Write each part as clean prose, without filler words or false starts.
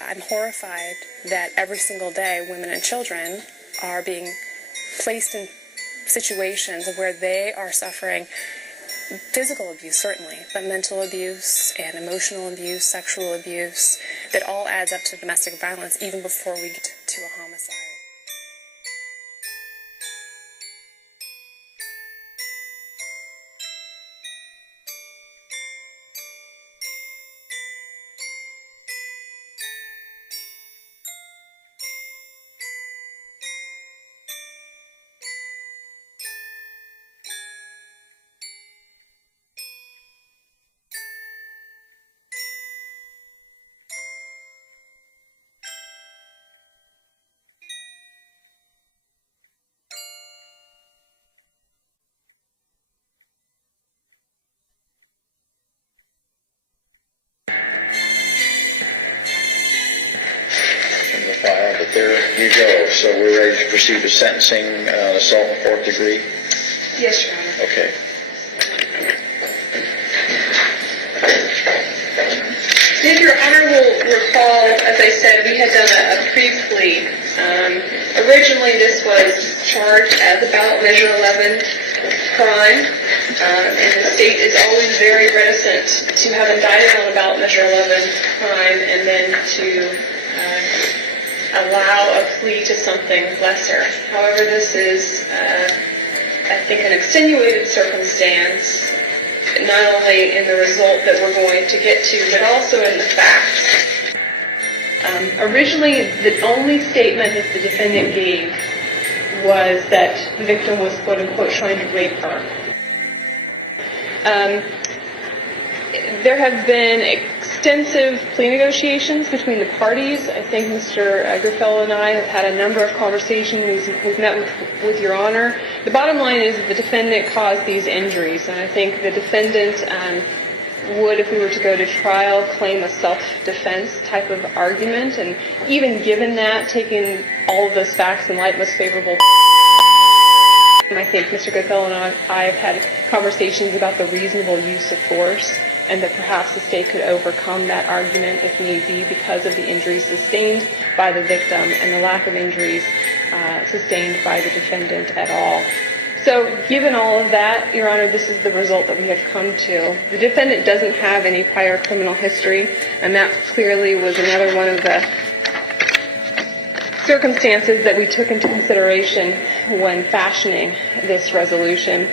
I'm horrified that every single day women and children are being placed in situations where they are suffering physical abuse, certainly, but mental abuse and emotional abuse, sexual abuse, that all adds up to domestic violence even before we get to a homicide. But there you go. So we're ready to proceed with sentencing assault in the 4th degree? Yes, Your Honor. Okay. If Your Honor will recall, as I said, we had done a pre-plea. Originally, this was charged as a ballot measure 11 crime, and the state is always very reticent to have indicted on a ballot measure 11 crime and then to allow a plea to something lesser. However, this is, I think, an extenuated circumstance, not only in the result that we're going to get to, but also in the facts. Originally, the only statement that the defendant gave was that the victim was, quote-unquote, trying to rape her. There have been extensive plea negotiations between the parties. I think Mr. Griffell and I have had a number of conversations. We've met with Your Honor. The bottom line is that the defendant caused these injuries, and I think the defendant would, if we were to go to trial, claim a self-defense type of argument. And even given that, taking all of those facts in light most favorable, I think Mr. Griffell and I have had conversations about the reasonable use of force, and that perhaps the state could overcome that argument if need be because of the injuries sustained by the victim and the lack of injuries sustained by the defendant at all. So given all of that, Your Honor, this is the result that we have come to. The defendant doesn't have any prior criminal history, and that clearly was another one of the circumstances that we took into consideration when fashioning this resolution.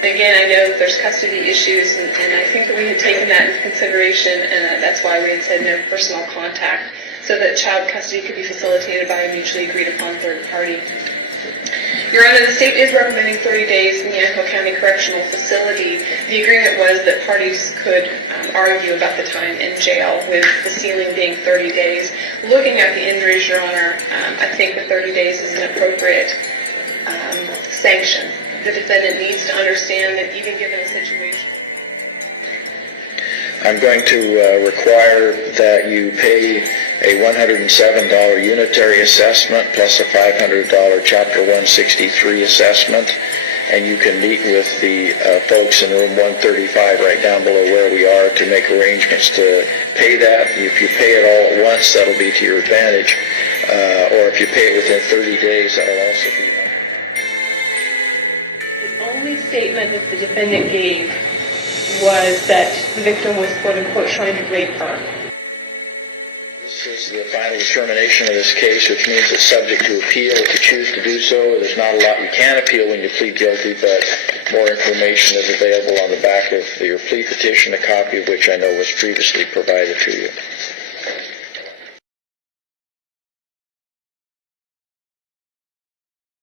Again, I know that there's custody issues, and I think that we had taken that into consideration, and that's why we had said no personal contact, so that child custody could be facilitated by a mutually agreed upon third party. Your Honor, the state is recommending 30 days in the Yamhill County Correctional Facility. The agreement was that parties could argue about the time in jail, with the ceiling being 30 days. Looking at the injuries, Your Honor, I think that 30 days is an appropriate sanction. The defendant needs to understand that even given the situation. I'm going to require that you pay a $107 unitary assessment plus a $500 Chapter 163 assessment, and you can meet with the folks in room 135 right down below where we are to make arrangements to pay that. If you pay it all at once, that'll be to your advantage, or if you pay it within 30 days, that'll also be. The only statement that the defendant gave was that the victim was, quote-unquote, trying to rape her. This is the final determination of this case, which means it's subject to appeal if you choose to do so. There's not a lot you can appeal when you plead guilty, but more information is available on the back of your plea petition, a copy of which I know was previously provided to you.